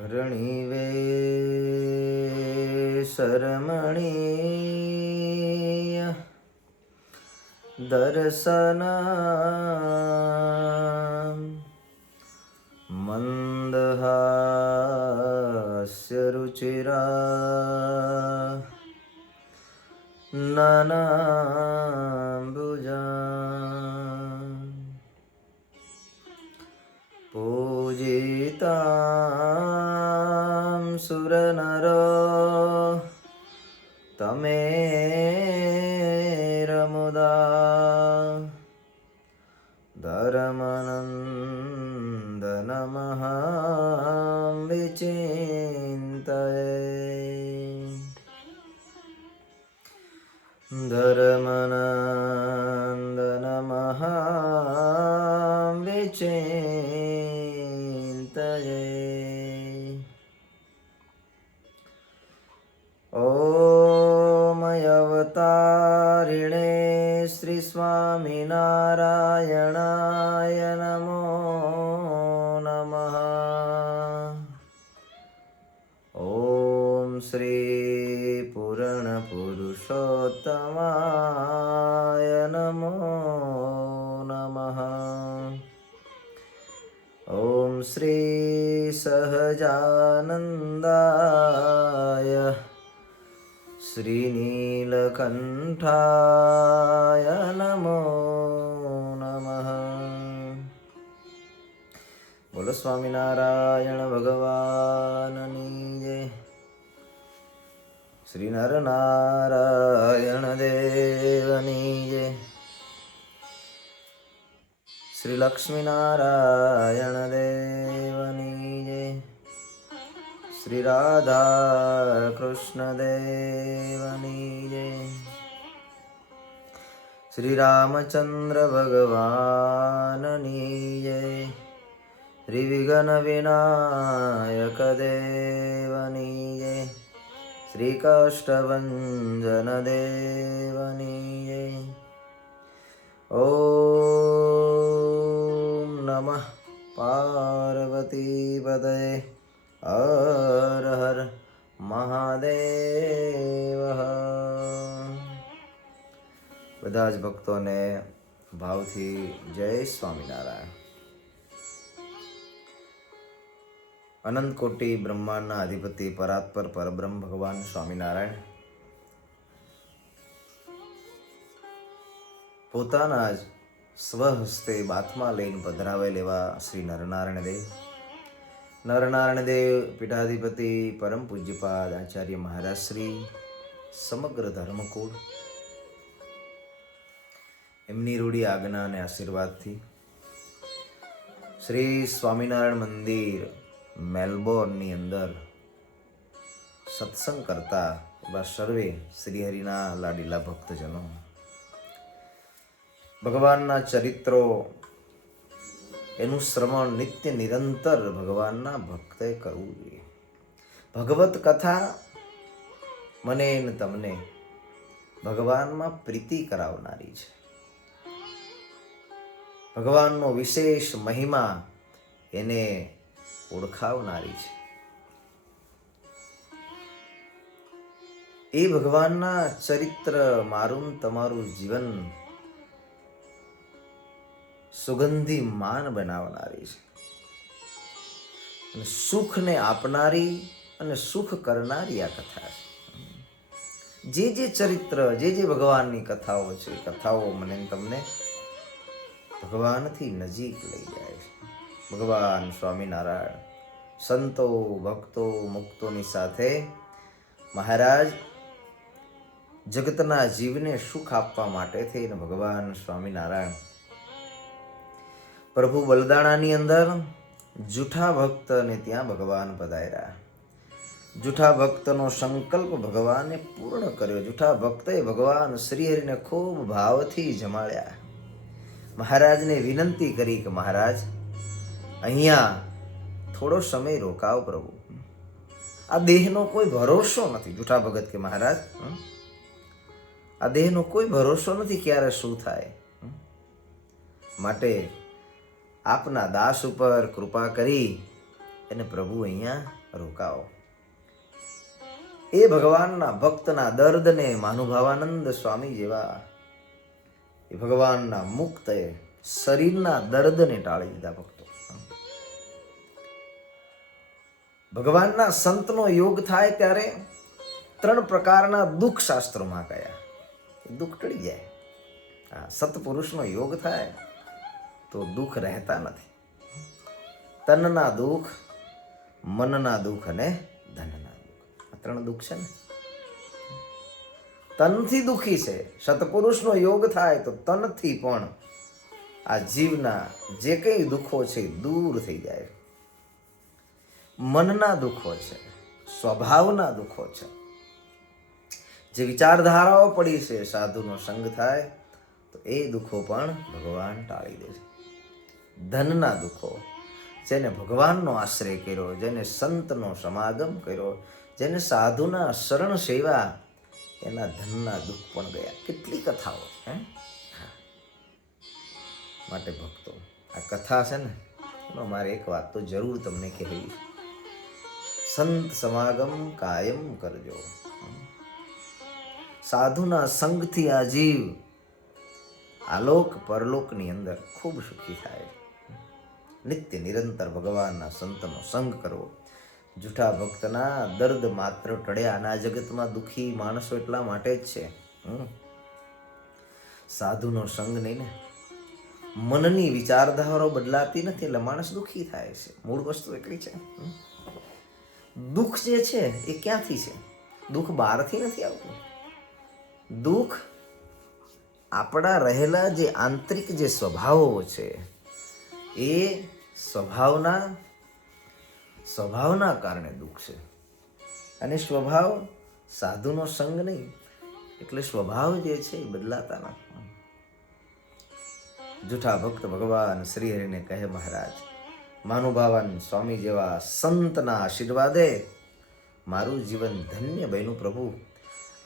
રણિવે શરમણીય દર્શન મંદહાસ્ય રુચિરા નનાંબુજા પૂજિતાં સુરનરો તમેરમુદા ધર્મનંદનમહાં વિચિંતયે ધર્મનંદનમહાં વિચિંતયે ઓમ અવતારિણે શ્રી સ્વામિનારાયણાય નમો નમઃ. ઓમ શ્રી પૂર્ણ પુરુષોત્તમાય નમો નમઃ. ઓમ શ્રી સહજાનંદાય શ્રીનીલકંઠાય નમો નમઃ. બોલો સ્વામિનારાયણ ભગવાનની જય. શ્રી નરનારાયણ દેવની જય. શ્રી લક્ષ્મીનારાયણ દેવની જય. શ્રી રાધા કૃષ્ણ દેવની જય. શ્રી રામચંદ્ર ભગવાનની જય. શ્રી વિઘ્ન વિનાયક દેવની જય. શ્રી કાષ્ટભંજન દેવની જય. ઓમ નમઃ પાર્વતી પતયે હર હર મહાદેવ. બધા જ ભક્તોને ભાવથી જય સ્વામિનારાયણ. અનંત કોટી બ્રહ્માંડના અધિપતિ પરાત્પર પરબ્રહ્મ ભગવાન સ્વામિનારાયણ પોતાના જ સ્વહસ્તે બાથમાં લઈને પધરાવેલ એવા શ્રી નરનારાયણ દેવ, નરનારાયણ દેવ પીઠાધિપતિ પરમ પૂજ્યપાદ આચાર્ય મહારાજ શ્રી સમગ્ર ધર્મકુળ એમની રૂઢી આજ્ઞા અને આશીર્વાદથી શ્રી સ્વામિનારાયણ મંદિર મેલબોર્નની અંદર સત્સંગ કરતા એવા સર્વે શ્રીહરિના લાડીલા ભક્તજનો, ભગવાનના ચરિત્રો એનું શ્રવણ નિત્ય નિરંતર ભગવાનના ભક્તે કરવું જોઈએ. ભગવત કથા મને ને તમને ભગવાનમાં પ્રીતિ કરાવનારી છે. ભગવાનનો વિશેષ મહિમા એને ઓળખાવનારી છે. એ ભગવાનના ચરિત્ર મારું તમારું જીવન સુગંધી માન બનાવનારી છે. અને સુખને આપનારી અને સુખ કરનારી આ કથા છે. જે ચરિત્ર, જે ભગવાનની કથાઓ છે, કથાઓ મને તમને ભગવાનથી નજીક લઈ જાય છે. ભગવાન સ્વામિનારાયણ સંતો, ભક્તો, મુક્તોની સાથે મહારાજ જગતના જીવને સુખ આપવા માટે થઈને ભગવાન સ્વામિનારાયણ પ્રભુ બલદાણાની અંદર જૂઠા ભક્તને ત્યાં ભગવાન પધાર્યા. જૂઠા ભક્તનો સંકલ્પ ભગવાને પૂર્ણ કર્યો. જૂઠા ભક્તે ભગવાન શ્રીહરિને ખૂબ ભાવથી જમાડ્યા. મહારાજને વિનંતી કરી કે મહારાજ અહીંયા થોડો સમય રોકાવ પ્રભુ. આ દેહનો કોઈ ભરોસો નથી. જૂઠા ભગત કે મહારાજ આ દેહનો કોઈ ભરોસો નથી ક્યારે શું થાય, માટે આપના દાસ ઉપર કૃપા કરી અને પ્રભુ અહીંયા રોકાવો. એ ભગવાનના ભક્તના દર્દને મહાનુભાવાનંદ સ્વામી જેવા એ ભગવાનના મુક્તએ શરીરના દર્દને ટાળી દીધા. ભક્તો, ભગવાનના સંતનો યોગ થાય ત્યારે 3 પ્રકારના દુઃખ શાસ્ત્રોમાં કયા. દુઃખ ટળી જાય. સત્પુરુષનો યોગ થાય તો દુઃખ રહેતા નથી. તનના દુઃખ, મનના દુઃખ અને ધનના દુઃખ. આ 3 દુઃખ છે ને. તનથી દુઃખી છે. સત્પુરુષનો યોગ થાય તો તનથી પણ આ જીવના જે કંઈ દુઃખો છે દૂર થઈ જાય. મનના દુઃખો છે, સ્વભાવના દુઃખો છે, જે વિચારધારાઓ પડી છે, સાધુનો સંગ થાય તો એ દુઃખો પણ ભગવાન ટાળી દે છે. ધનના દુઃખો, જેને ભગવાનનો આશ્રય કર્યો, જેને સંતનો સમાગમ કર્યો, જેને સાધુના શરણ સેવા, એના ધનના દુઃખ પણ ગયા. કેટલી કથાઓ હે. માટે ભક્તો, આ કથા છે ને, એમાં મારે એક વાત તો જરૂર તમને કહેવી. સંત સમાગમ કાયમ કરજો. સાધુના સંગથી આ જીવ આલોક પરલોકની અંદર ખૂબ સુખી થાય. નિત્ય નિરંતર ભગવાનના સંતનો સંગ કરવો. જૂઠા ભક્તના દર્દ માત્ર ટળ્યા. આ જગતમાં દુઃખી માણસો એટલા માટે જ છે. સાધુનો સંગ નહીં ને. મનની વિચારધારાઓ બદલાતી નથી એટલે માણસ દુઃખી થાય છે. મૂળ વસ્તુ એટલી છે. દુઃખ જે છે એ ક્યાંથી છે? દુઃખ બહારથી નથી આવતું. દુઃખ આપણા રહેલા જે આંતરિક જે સ્વભાવો છે એ સ્વભાવના કારણે દુઃખ છે. અને સ્વભાવ સાધુનો સંગ નહીં એટલે સ્વભાવ જે છે એ બદલાતા નથી. જૂઠા ભક્ત ભગવાન શ્રી હરિને કહે, મહારાજ, મહાનુભાવાન સ્વામી જેવા સંતના આશીર્વાદે મારું જીવન ધન્ય બન્યું. પ્રભુ,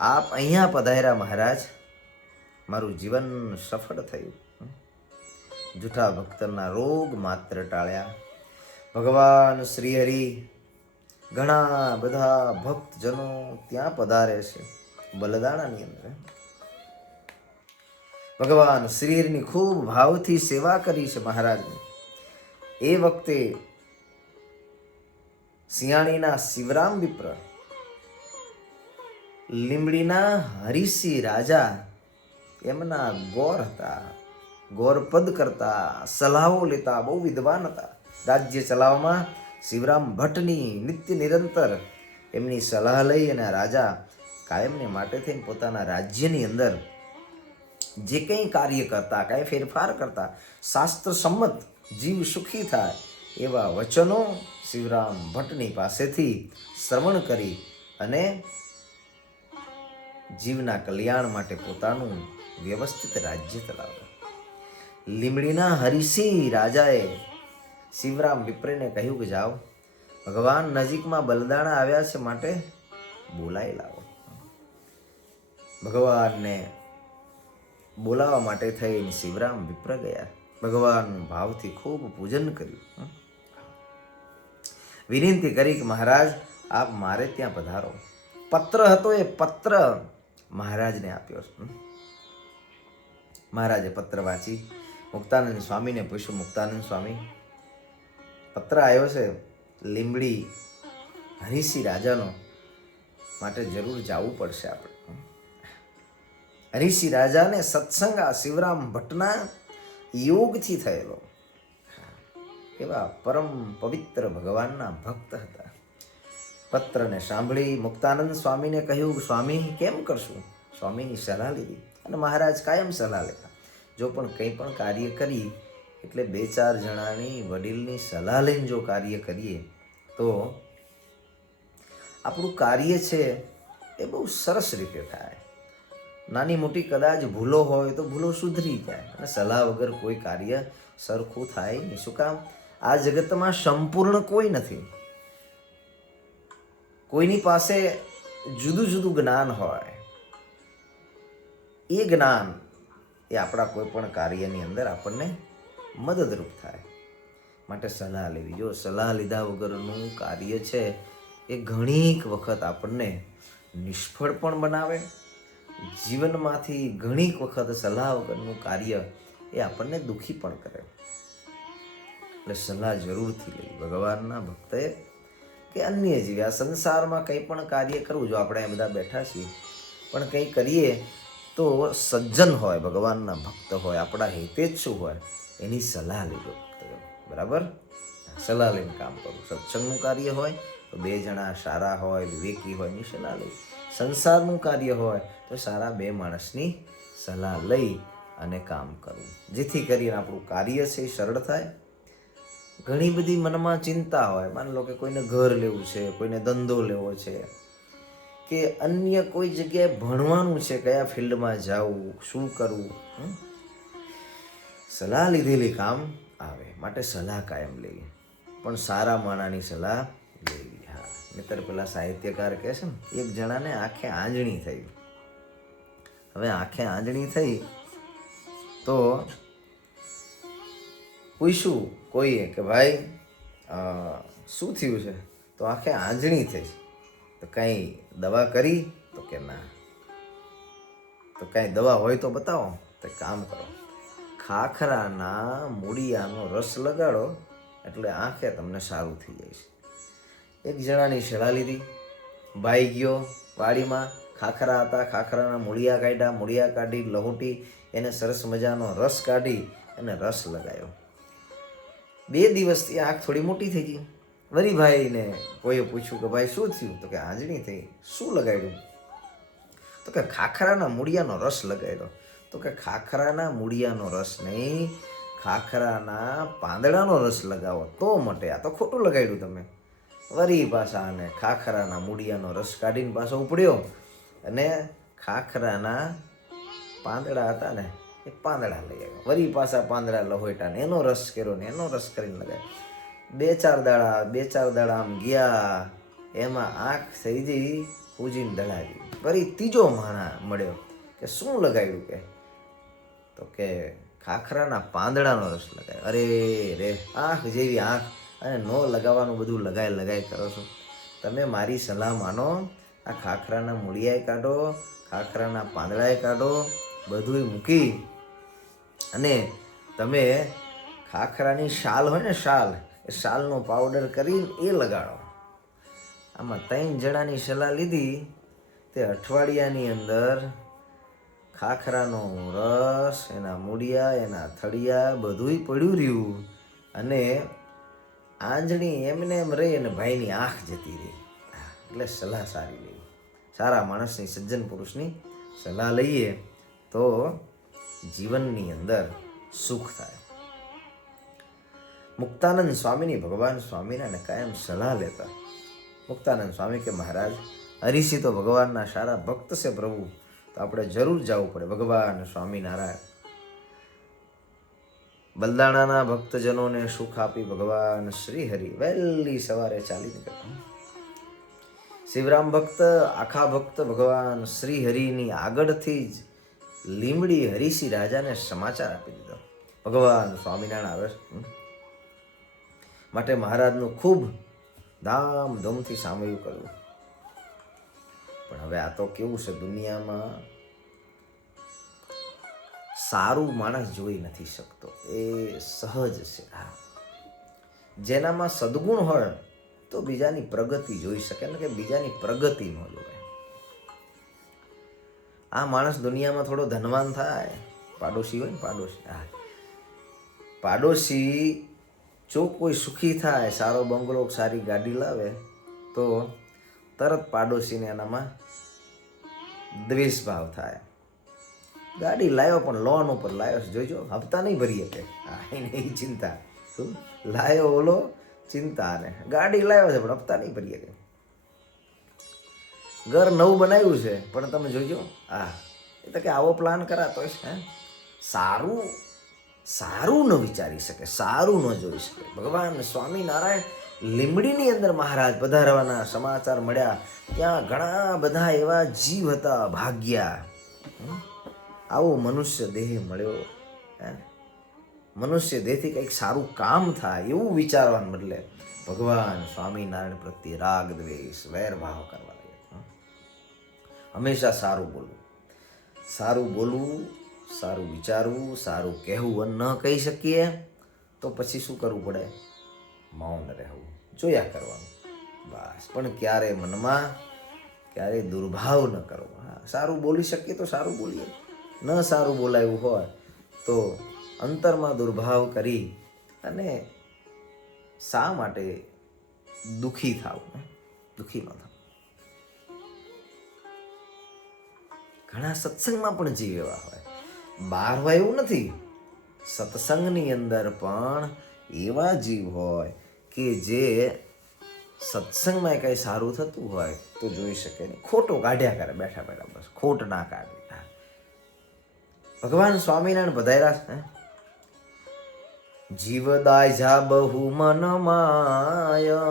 આપ અહીંયા પધાર્યા મહારાજ, મારું જીવન સફળ થયું. જૂઠા ભક્તના રોગ માત્ર ટાળ્યા. ભગવાન શ્રી હરિ ઘણા બધા ભક્તજનો ત્યાં પધારે છે. બલદાણાની અંદર ભગવાન શ્રી હરિની ખૂબ ભાવથી સેવા કરી છે મહારાજની. એ વખતે સિયાણીના શિવરામ વિપ્ર, લીંબડીના હરિસિંહ રાજા એમના ગોર હતા. ગોરપદ કરતા, સલાહો લેતા, બહુ વિદ્વાન હતા. રાજ્ય ચલાવવામાં શિવરામ ભટ્ટની નિત્ય નિરંતર એમની સલાહ લઈ અને રાજા કાયમને માટે થઈને પોતાના રાજ્યની અંદર જે કંઈ કાર્ય કરતા, કાંઈ ફેરફાર કરતા, શાસ્ત્ર સંમત જીવ સુખી થાય એવા વચનો શિવરામ ભટ્ટની પાસેથી શ્રવણ કરી અને જીવના કલ્યાણ માટે પોતાનું વ્યવસ્થિત રાજ્ય ચલાવ્યું. લીંબડીના હરિસિંહ રાજાએ શિવરામ વિપ્રને કહ્યું કે જાઓ, ભગવાન નજીકમાં બલદાણા આવ્યા છે માટે બોલાવી લાવો. ભગવાનને બોલાવવા માટે થઈને શિવરામ વિપ્ર ગયા. ભગવાનનું ભાવથી ખૂબ પૂજન કર્યું. વિનંતી કરી કે મહારાજ, આપ મારે ત્યાં પધારો. પત્ર હતો, એ પત્ર મહારાજને આપ્યો. મહારાજે પત્ર વાંચી મુક્તાનંદ સ્વામીને પૂછ્યું, મુક્તાનંદ સ્વામી, પત્ર આવ્યો છે લીંબડી હરિસિંહ રાજાનો, માટે જરૂર જવું પડશે આપણે. હરિસિંહ રાજાને સત્સંગ આ શિવરામ ભટ્ટના યોગથી થયેલો. એવા પરમ પવિત્ર ભગવાનના ભક્ત હતા. પત્રને સાંભળી મુક્તાનંદ સ્વામીને કહ્યું, સ્વામી કેમ કરશું? સ્વામીની સલાહ લીધી. અને મહારાજ કાયમ સલાહ લેતા. જો પણ કંઈ પણ કાર્ય કરી એટલે 2-4 જણાની વડીલની સલાહ લઈને જો કાર્ય કરીએ તો આપણું કાર્ય છે એ બહુ સરસ રીતે થાય. નાની મોટી કદાચ ભૂલો હોય તો ભૂલો સુધરી જાય. અને સલાહ વગર કોઈ કાર્ય સરખું થાય નહીં. શું કામ? આ જગતમાં સંપૂર્ણ કોઈ નથી. કોઈની પાસે જુદું જુદું જ્ઞાન હોય. એ જ્ઞાન એ આપણા કોઈ પણ કાર્યની અંદર આપણને મદદરૂપ થાય. માટે સલાહ લેવી. જો સલાહ લીધા વગરનું કાર્ય છે એ ઘણીક વખત આપણને નિષ્ફળ પણ બનાવે. જીવનમાંથી ઘણીક વખત સલાહ વગરનું કાર્ય એ આપણને દુઃખી પણ કરે. એટલે સલાહ જરૂરથી લેવી ભગવાનના ભક્તએ કે અન્ય જીવે. આ સંસારમાં કંઈ પણ કાર્ય કરવું, જો આપણે બધા બેઠા છીએ પણ કંઈ કરીએ તો સજ્જન હોય, ભગવાનના ભક્ત હોય, આપણા હિતેચ્છુ હોય, એની સલાહ લેજો બરાબર. સલાહ લઈને કામ કરવું. સત્સંગનું કાર્ય હોય તો 2 જણા સારા હોય, વિવેકી હોય એની સલાહ લેવી. સંસારનું કાર્ય હોય તો સારા 2 માણસની સલાહ લઈ અને કામ કરવું, જેથી કરીને આપણું કાર્ય છે એ સરળ થાય. ઘણી બધી મનમાં ચિંતા હોય, માની લો કે કોઈને ઘર લેવું છે, કોઈને ધંધો લેવો છે, કે અન્ય કોઈ જગ્યાએ ભણવાનું છે, કયા ફિલ્ડમાં જવું, શું કરવું. સલાહ લીધેલી કામ આવે, માટે સલાહ કાયમ લેવી, પણ સારા માણાની સલાહ લેવી. હા, મિત્ર પેલા સાહિત્યકાર કહે છે ને, એક જણાને આંખે આંજણી થઈ. હવે આંખે આંજણી થઈ તો પૂછ્યું કોઈએ કે ભાઈ શું થયું છે? તો આંખે આંજણી થઈ. તો કાંઈ દવા કરી? તો કે ના. તો કાંઈ દવા હોય તો બતાવો. તો કામ કરો, ખાખરાના મૂળિયાનો રસ લગાડો એટલે આંખે તમને સારું થઈ જાય છે. એક જણાની સલાહ લીધી. ભાઈ ગયો વાડીમાં, ખાખરા હતા, ખાખરાના મૂળિયા કાઢ્યા, મૂળિયા કાઢી લહૂટી એને સરસ મજાનો રસ કાઢી અને રસ લગાવ્યો. 2 દિવસથી આંખ થોડી મોટી થઈ ગઈ. વળી ભાઈને કોઈએ પૂછ્યું કે ભાઈ શું થયું? તો કે આંજણી થઈ. શું લગાડ્યું? તો કે ખાખરાના મૂળિયાનો રસ લગાડ્યો. તો કે ખાખરાના મૂળિયાનો રસ નહીં, ખાખરાના પાંદડાનો રસ લગાવો તો મટે. આ તો ખોટું લગાડ્યું તમે. વળી પાછા અને ખાખરાના મૂળિયાનો રસ કાઢીને પાછો ઉપડ્યો અને ખાખરાના પાંદડા હતા ને એ પાંદડા લઈ આવ્યો. વળી પાછા પાંદડા લહોયટા ને એનો રસ કર્યો ને એનો રસ કરીને લગાવ્યો. 2-4 દાડા આમ ગયા, એમાં આંખ થઈ ગઈ પૂજીને દળાવી. વળી 3જો માણા મળ્યો કે શું લગાવ્યું? તો કે ખાખરાના પાંદડાનો રસ લગાવ્યો. અરે રે, આંખ જેવી આંખ અને ન લગાવવાનું બધું લગાય કરો છો તમે. મારી સલાહ માનો, આ ખાખરાના મૂળિયાએ કાઢો, ખાખરાના પાંદડાએ કાઢો, બધું મૂકી અને તમે ખાખરાની શાલ હોય ને, શાલ, એ શાલનો પાવડર કરીને એ લગાડો. આમાં 3 જણાની સલાહ લીધી. તે અઠવાડિયાની અંદર ખાખરાનો રસ, એના મૂળિયા, એના થળિયા બધુંય પડ્યું રહ્યું અને આંજણી એમને એમ રહી અને ભાઈની આંખ જતી રહી. એટલે સલાહ સારી લેવી. સારા માણસની, સજ્જન પુરુષની સલાહ લઈએ તો જીવનની અંદર સુખ થાય. મુક્તાનંદ સ્વામીની ભગવાન સ્વામિનારાયણ કાયમ સલાહ લેતા. મુક્તાનંદ સ્વામી કે મહારાજ, હરિષિ તો ભગવાનના સારા ભક્ત છે પ્રભુ, તો આપણે જરૂર જવું પડે. ભગવાન સ્વામિનારાયણ બલદાણાના ભક્તજનોને સુખ આપી ભગવાન શ્રી હરિ વહેલી સવારે ચાલી નીકળ્યા. શિવરામ ભક્ત, આખા ભક્ત ભગવાન શ્રી હરિની આગળથી જ લીમડી હરિસિંહ રાજાને સમાચાર આપી દીધો. ભગવાન સ્વામિનારાયણ આવે માટે મહારાજનું ખૂબ ધામધૂમથી સામયું કર્યું. પણ હવે આ તો કેવું છે, દુનિયામાં સારું માણસ જોઈ નથી શકતો, એ સહજ છે. જેનામાં સદગુણ હોય તો બીજાની પ્રગતિ જોઈ શકે ને, કે બીજાની પ્રગતિ ન જોવાય. આ માણસ દુનિયામાં થોડો ધનવાન થાય, પાડોશી હોય ને, પાડોશી જો કોઈ સુખી થાય, સારો બંગલો, સારી ગાડી લાવે તો તરત પાડોશીને એનામાં દ્વેષ ભાવ થાય. ગાડી લાવ્યો પણ લોન ઉપર લાવ્યો, જોઈજો હપ્તા નહીં ભરી શકે. એને એ ચિંતા, લાવ્યો ઓલો ચિંતા, ને ગાડી લાવ્યો છે પણ હપ્તા નહીં ભરી શકે. ઘર નવું બનાવ્યું છે પણ તમે જોઈજો, એ તો કે આવો પ્લાન કરાતો છે, સારું ન વિચારી શકે, સારું ન જોઈ શકે. ભગવાન સ્વામિનારાયણ લીંબડીની અંદર મહારાજ પધારવાના સમાચાર મળ્યા. ત્યાં ઘણા બધા એવા જીવ હતા, ભાગ્યા આવો મનુષ્ય દેહ મળ્યો. મનુષ્ય દેહથી કંઈક સારું કામ થાય એવું વિચારવાને બદલે ભગવાન સ્વામિનારાયણ પ્રત્યે રાગ દ્વેષ વેરભાવ કરવા લાગ્યા. હંમેશા સારું બોલવું, સારું વિચારવું, સારું કહેવું. અને ન કહી શકીએ તો પછી શું કરવું પડે? મૌન રહેવું, જોયા કરવાનું બસ. પણ ક્યારે મનમાં ક્યારે દુર્ભાવ ન કરવો. હા, સારું બોલી શકીએ તો સારું બોલીએ, ન સારું બોલાયું હોય તો અંતરમાં દુર્ભાવ કરી અને શા માટે દુઃખી થાવું? દુઃખી ન થાવ. ઘણા સત્સંગમાં પણ જીવ એવા હોય, બહાર હોય એવું નથી, સત્સંગની અંદર પણ એવા જીવ હોય કે જે સત્સંગમાં કંઈ સારું થતું હોય તો જોઈ શકે નહીં, ખોટું કાઢ્યા કરે બેઠા બેઠા. બસ ખોટ ના કાઢે. ભગવાન સ્વામિનારાયણ પધાર્યા. જીવ દાઝા બહુ મન માય,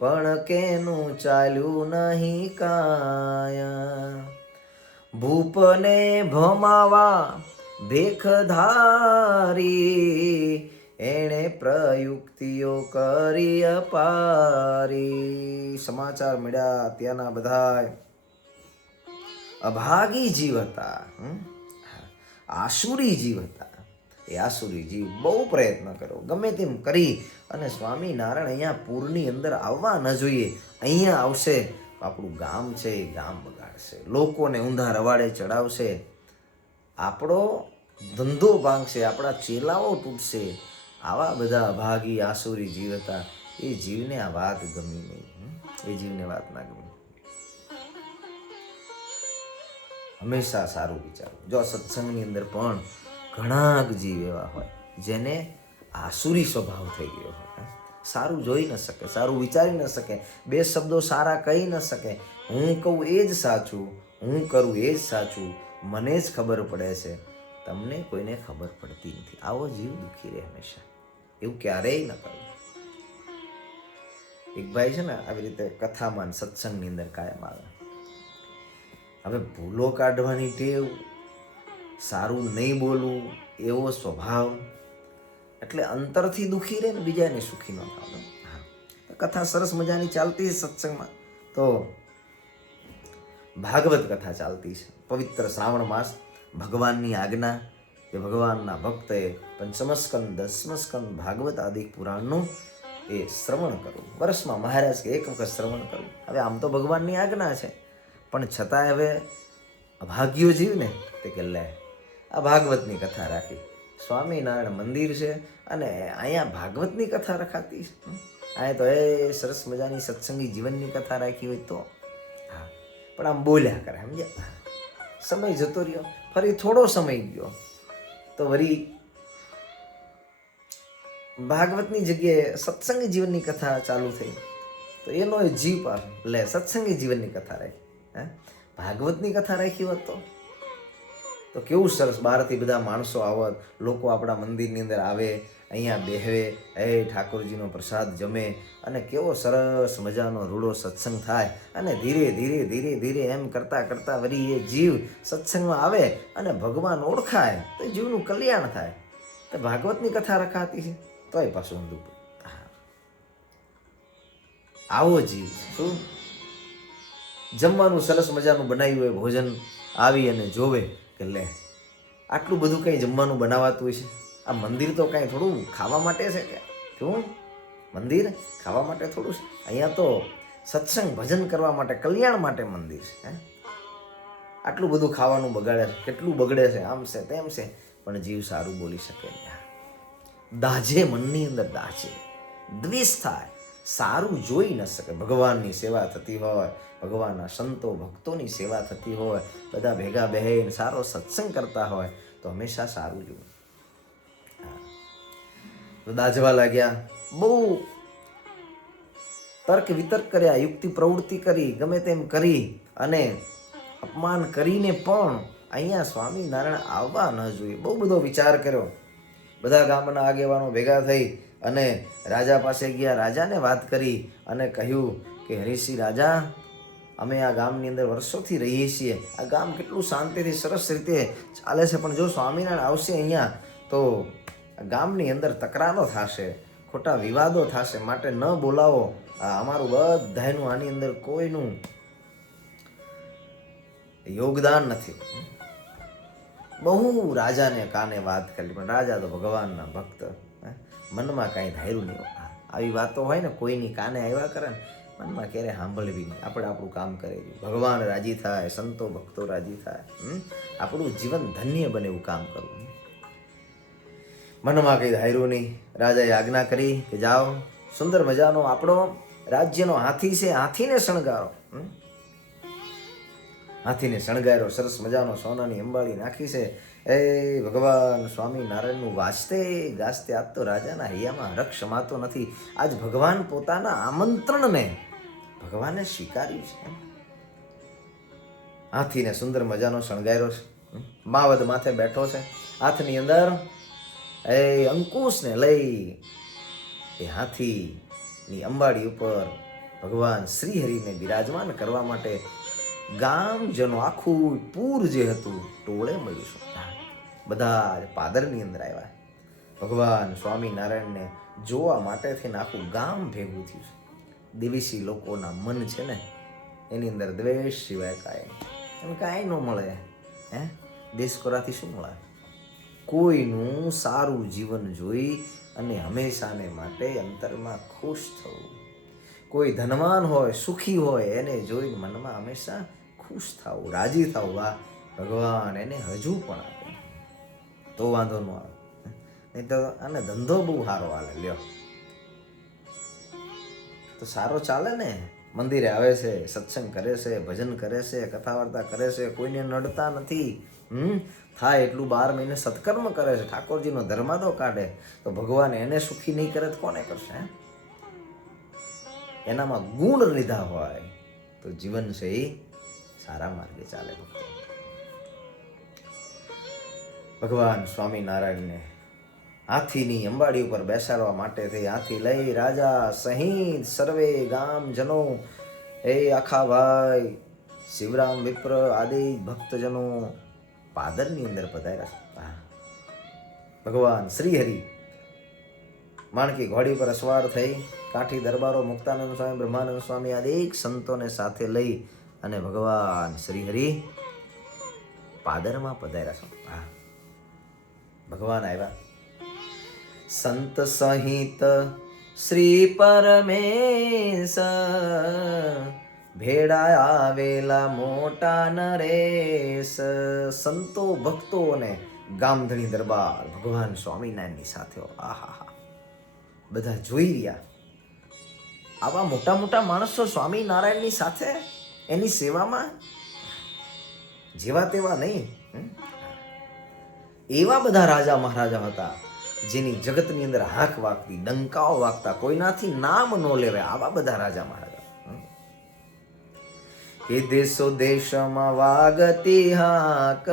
પણ કેનું ચાલ્યું નહીં કાય. ભૂપને ભમાવા ભેખ ધારી, એણે પ્રયુક્તિઓ કરી અપારી. સમાચાર મળ્યા ત્યાંના બધા અભાગી જીવ હતા, આસુરી જીવ હતા. એ આસુરી જીવ બહુ પ્રયત્ન કર્યો, ગમે તેમ કરી અને સ્વામિનારાયણ અહીંયા પૂરની અંદર આવવા ન જોઈએ. અહીંયા આવશે આપણું ગામ છે એ ગામ બગાડશે, લોકોને ઊંધા રવાડે ચડાવશે, આપણો ધંધો ભાંગશે, આપણા ચેલાઓ તૂટશે. આવા બધા અભાગી આસુરી જીવ હતા. એ જીવને આ વાત ગમી નહીં. એ જીવને વાત ના ગમી. હંમેશા સારું વિચારવું. જો સત્સંગની અંદર પણ ઘણા જીવ એવા હોય જેને આસુરી સ્વભાવ થઈ ગયો હોય, સારું જોઈ ન શકે, સારું વિચારી ન શકે, બે શબ્દો સારા કહી ન શકે. હું કહું એ જ સાચું, હું કરું એ જ સાચું, મને જ ખબર પડે છે, તમને કોઈને ખબર પડતી નથી. આવો જીવ દુઃખી રહે હંમેશા. એવું ક્યારેય ન કરવું. એક ભાઈ છે ને આવી રીતે કથામાં સત્સંગની અંદર કાયમ આવે. હવે ભૂલો કાઢવાની ટેવ, સારું નહીં બોલવું એવો સ્વભાવ, એટલે અંતરથી દુઃખી રહે ને બીજાને સુખી ન થાય. કથા સરસ મજાની ચાલતી છે સત્સંગમાં. તો ભાગવત કથા ચાલતી છે. પવિત્ર શ્રાવણ માસ, ભગવાનની આજ્ઞા કે ભગવાનના ભક્તે પંચમસ્કંદ, દસમસ્કંદ, ભાગવત આદિ પુરાણનું એ શ્રવણ કરવું. વર્ષમાં મહારાજ કે એક વખત શ્રવણ કરવું. હવે આમ તો ભગવાનની આજ્ઞા છે, પણ છતાંય હવે અભાગ્યો જીવ ને તે કે લે આ ભાગવતની કથા રાખી. સ્વામિનારાયણ મંદિર છે અને અહીંયા ભાગવતની કથા રખાતી છે. અહીંયા તો એ સરસ મજાની સત્સંગી જીવનની કથા રાખી હોય તો હા, પણ આમ બોલ્યા કરે. સમજ્યા? સમય જતો રહ્યો, ફરી થોડો સમય ગયો તો વળી ભાગવતની જગ્યાએ સત્સંગી જીવનની કથા ચાલુ થઈ. તો એનો જીવ પર લે સત્સંગી જીવનની કથા રાખી. ભાગવતની કથા રાખી હોત તો કેવું સરસ, બહારથી બધા માણસો આવત, લોકો આપણા મંદિરની અંદર આવે, અહીંયા બેહવે, એ ઠાકોરજીનો પ્રસાદ જમે અને કેવો સરસ મજાનો રૂડો સત્સંગ થાય. અને ધીરે ધીરે ધીરે ધીરે એમ કરતાં કરતાં વળી એ જીવ સત્સંગમાં આવે અને ભગવાન ઓળખાય તો જીવનું કલ્યાણ થાય. તો ભાગવતની કથા રખાતી છે તોય પાછું ઊંધું. આવો જીવ શું જમવાનું સરસ મજાનું બનાવ્યું હોય, ભોજન આવી અને જોવે કે લે આટલું બધું કંઈ જમવાનું બનાવાતું હોય છે. આ મંદિર તો કાંઈ થોડું ખાવા માટે છે કે શું? મંદિર ખાવા માટે થોડું છે? અહીંયા તો સત્સંગ ભજન કરવા માટે, કલ્યાણ માટે મંદિર છે. આટલું બધું ખાવાનું બગાડે છે, કેટલું બગડે છે, આમ છે તેમ છે, પણ જીવ સારું બોલી શકે નહીં. દાજે મનની અંદર દાજે, દ્વેષ થાય, સારું જોઈ ન શકે. ભગવાનની સેવા થતી હોય, ભગવાનના સંતો ભક્તોની સેવા થતી હોય, બધા ભેગા બહેન સારો સત્સંગ કરતા હોય તો હંમેશા સારું જોવું. તો દાજવા લાગ્યા, બહુ તર્ક વિતર્ક કર્યા, યુક્તિ પ્રવૃત્તિ કરી, ગમે તેમ કરી અને અપમાન કરીને પણ અહીંયા સ્વામિનારાયણ આવવા ન જોઈએ. બહુ બધો વિચાર કર્યો. બધા ગામના આગેવાનો ભેગા થઈ અને રાજા પાસે ગયા, રાજાને વાત કરી અને કહ્યું કે હરિસિંહ રાજા, અમે આ ગામની અંદર વર્ષોથી રહીએ છીએ, આ ગામ કેટલું શાંતિથી સરસ રીતે ચાલે છે, પણ જો સ્વામિનારાયણ આવશે અહીંયા તો તો ગામની અંદર તકરારો થશે, ખોટા વિવાદો થશે, માટે ન બોલાવો. અમારું બધાનું આની અંદર કોઈનું યોગદાન નથી. બહુ રાજાને કાને વાત કરી, પણ રાજા તો ભગવાનના ભક્ત, મનમાં કાંઈ ધાર્યું નહીં. આવી વાતો હોય ને કોઈની કાને આવ્યા કરે ને, મનમાં ક્યારે સાંભળવી નહીં. આપણે આપણું કામ કરે, ભગવાન રાજી થાય, સંતો ભક્તો રાજી થાય, આપણું જીવન ધન્ય બને એવું કામ કરવું. મનમાં કંઈ ધાર્યું નહીં. રાજાએ આજ્ઞા કરી કે જાઓ, સુંદર મજાનો આપણો રાજ્યનો હાથી છે, હાથીને શણગારો. હાથીને શણગાર્યો, સરસ મજાનો સોનાની અંબાડી નાખી છે. એ ભગવાન સ્વામિનારાયણનું વાજતે ગાજતે આજ તો રાજાના હૈયામાં હરખ સમાતો નથી. આજ ભગવાન પોતાના આમંત્રણને ભગવાને સ્વીકાર્યું છે. હાથીને સુંદર મજાનો શણગાર્યો છે, માવદ માથે બેઠો છે, હાથની અંદર એ અંકુશને લઈ એ હાથીની અંબાડી ઉપર ભગવાન શ્રીહરિને બિરાજમાન કરવા માટે ગામજનો આખું પૂર જે હતું ટોળે મળ્યું. બધા પાદરની અંદર આવ્યા. ભગવાન સ્વામિનારાયણને જોવા માટે થઈને આખું ગામ ભેગું થયું છે. દેવીસી લોકોના મન છે ને એની અંદર દ્વેષ સિવાય કાંઈ ન મળે. દેશકોરાથી શું મળે? કોઈનું સારું જીવન જોઈ અને હંમેશાને માટે અંતરમાં ખુશ થવું. કોઈ ધનવાન હોય, સુખી હોય, એને જોઈને મનમાં હંમેશા ખુશ થવું, રાજી થવું. આ ભગવાન એને હજુ પણ આપે તો વાંધો ન આવે. નહીં તો આને ધંધો બહુ સારો હાલે. લ્યો તો સારો ચાલે ને. મંદિરે આવે છે, સત્સંગ કરે છે, ભજન કરે છે, કથા વાર્તા કરે છે, કોઈને નડતા નથી. થાય એટલું 12 મહિને સત્કર્મ કરે છે, ઠાકોરજીનો ધર્માદો કાઢે, તો ભગવાન એને સુખી નહીં કરે તો કોને કરશે? એનામાં ગુણ લીધા હોય તો જીવન છે એ સારા માર્ગે ચાલે. ભગવાન સ્વામિનારાયણને હાથીની અંબાડી ઉપર બેસાડવા માટે થઈ હાથી લઈ રાજા સહિત સર્વે ગામજનો, એ આખા ભાઈ શિવરામ વિપ્ર આદિ ભક્તજનો પાદરની અંદર પધાર્યા. ભગવાન શ્રીહરિ માણકી ઘોડી પર અસવાર થઈ કાઠી દરબારો મુક્તાનંદ સ્વામી, બ્રહ્માનંદ સ્વામી આદિ સંતોને સાથે લઈ અને ભગવાન શ્રીહરિ પાદરમાં પધાર્યા. ભગવાન આવ્યા. સંત સહિત શ્રી પરમેશ ભેળા આવેલા મોટા નરેશ. સંતો ભક્તો અને ગામધણી દરબાર ભગવાન સ્વામિનારાયણની સાથે. આહા, બધા જોઈ રહ્યા. આવા મોટા મોટા માણસો સ્વામિનારાયણની સાથે એની સેવામાં, જેવા તેવા નહીં, એવા બધા રાજા મહારાજા હતા જેની જગતની અંદર હાંક વાગતી, ડંકાઓ વાગતા, કોઈનાથી નામ ન લેવાય. આવા બધા રાજા મહારાજા. એ દેશો દેશમાં વાગતી હાક,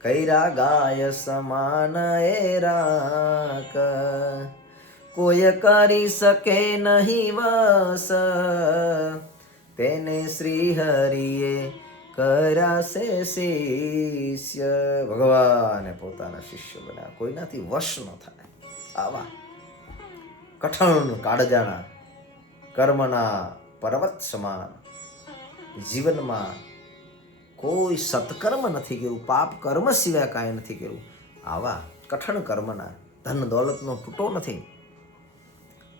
કૈરા ગાય સમાન એ રાક. કોઈ કરી શકે નહીં વસ, તેને શ્રી હરિએ કરાશે શિષ્ય. ભગવાને પોતાના શિષ્ય બનાવ્યા, કોઈનાથી વશ ન થાય. આવા કઠણ કાળજાના કર્મના પર્વત સમાન જીવનમાં કોઈ સત્કર્મ નથી કર્યું, પાપ કર્મ સિવાય કાંઈ નથી કર્યું. આવા કઠણ કર્મના, ધન દોલતનો તૂટો નથી,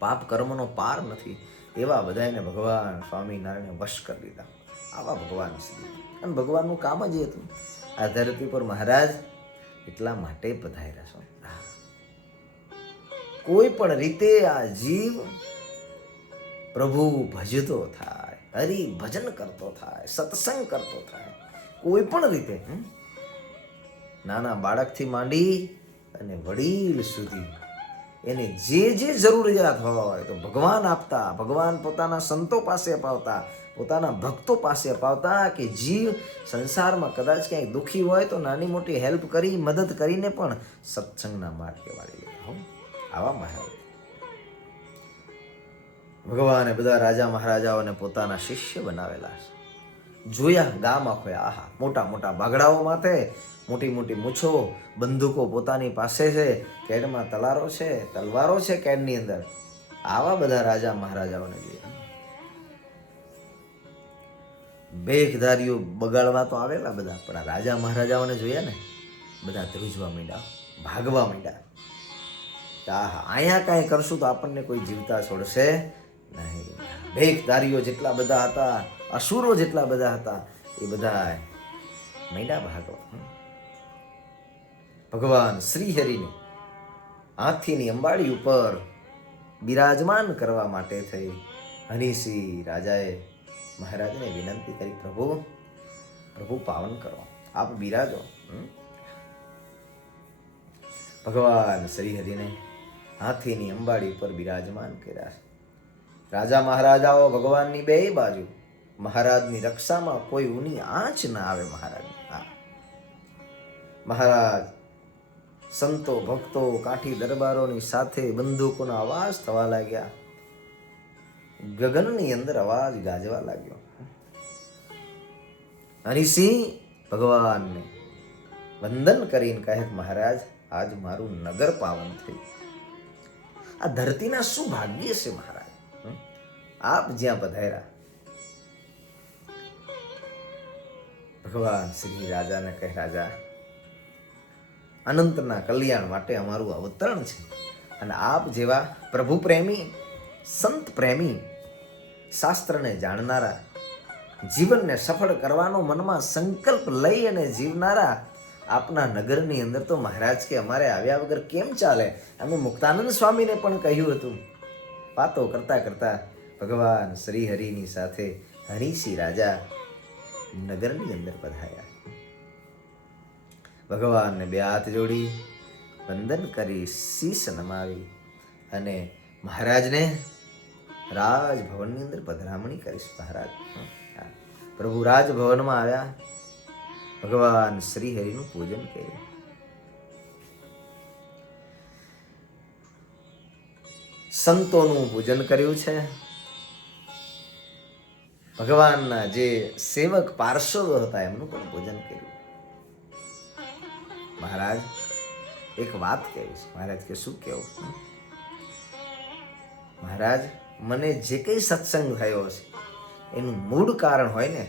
પાપ કર્મનો પાર નથી, એવા બધાને ભગવાન સ્વામિનારાયણે વશ કરી દીધા. આવા ભગવાન શ્રી. અને ભગવાનનું કામ જ હતું. આ ધરતી પર મહારાજ એટલા માટે પધાર્યા છો. કોઈ પણ રીતે આ જીવ પ્રભુ ભજતો થાય, હરિ ભજન કરતો થાય, સત્સંગ કરતો થાય, કોઈ પણ રીતે, નાના બાળકથી માંડી અને વડીલ સુધી એને જે જે જરૂરિયાત હોય તો ભગવાન આપતા. ભગવાન પોતાના સંતો પાસે અપાવતા, પોતાના ભક્તો પાસે અપાવતા, કે જીવ સંસારમાં કદાચ ક્યાંય દુઃખી હોય તો નાની મોટી હેલ્પ કરી, મદદ કરીને પણ સત્સંગના માર્ગે વાળી લેતા. આવા મહારાજ ભગવાને બધા રાજા મહારાજાઓને પોતાના શિષ્ય બનાવેલા છે. જોયા ગામ આખો, આહા, મોટા મોટા ભાગડાઓ માથે, મોટી મોટી મૂછો, બંદૂકો પોતાની પાસે છે, કેડમાં તલારો છે, તલવારો છે કેડની અંદર. આવા બધા રાજા મહારાજાઓને જોયા. ભેખધારીઓ બગાડવા તો આવેલા બધા, પણ આ રાજા મહારાજાઓને જોયા ને, બધા ધ્રુજવા માંડ્યા, ભાગવા માંડ્યા. આહા, અહીંયા કાંઈ કરશું તો આપણને કોઈ જીવતા છોડશે નહીં. ભેખધારીઓ જેટલા બધા હતા, અસુરો જેટલા બધા હતા, એ બધા માંડ્યા ભાગવા. ભગવાન શ્રી હરિને હાથીની અંબાડી ઉપર બિરાજમાન કરવા માટે થઈ હરિસિંહ રાજાએ મહારાજને વિનંતી કરી, પ્રભુ પ્રભુ પાવન કરો, આપ બિરાજો. ભગવાન શ્રી હરિને હાથીની અંબાડી ઉપર બિરાજમાન કર્યા. રાજા મહારાજાઓ ભગવાનની બે બાજુ, મહારાજની રક્ષામાં કોઈ ઊની આંચ ના આવે. મહારાજ સંતો ભક્તો કાઠી દરબારોની સાથે બંદૂકોના અવાજ થવા લાગ્યા, ગગનની અંદર અવાજ ગાજવા લાગ્યો. હરિસિંહ ભગવાનને વંદન કરીને કહે, મહારાજ આજ મારું નગર પાવન થયું. આ ધરતીના શું ભાગ્ય છે મહારાજ, આપ જ્યાં પધાર્યા. ભગવાન શ્રી રાજાને કહે, રાજા અનંતના કલ્યાણ માટે અમારું અવતરણ છે, અને આપ જેવા પ્રભુ પ્રેમી, સંત પ્રેમી, શાસ્ત્રને જાણનારા, જીવનને સફળ કરવાનો મનમાં સંકલ્પ લઈ અને જીવનારા આપના નગરની અંદર તો મહારાજ કે અમારે આવ્યા વગર કેમ ચાલે. અમે મુક્તાનંદ સ્વામીને પણ કહ્યું હતું. વાતો કરતા કરતા ભગવાન શ્રી હરિની સાથે હરિસિંહ રાજા નગરની અંદર પધાર્યા. ભગવાનને બે હાથ જોડી વંદન કરી, શીશ નમાવી અને મહારાજને રાજભવનની અંદર પધરામણી કરીશ. મહારાજ પ્રભુ રાજભવનમાં આવ્યા, ભગવાન શ્રી હરિનું પૂજન કર્યું. સંતોનું પૂજન કર્યું છે. ભગવાનના જે સેવક પાર્ષદો હતા એમનું પણ પૂજન કર્યું. મહારાજ એક વાત કહીશ. મહારાજ કે શું કેવું? મહારાજ મને જે કઈ સત્સંગ થયો છે એનું મૂળ કારણ હોય ને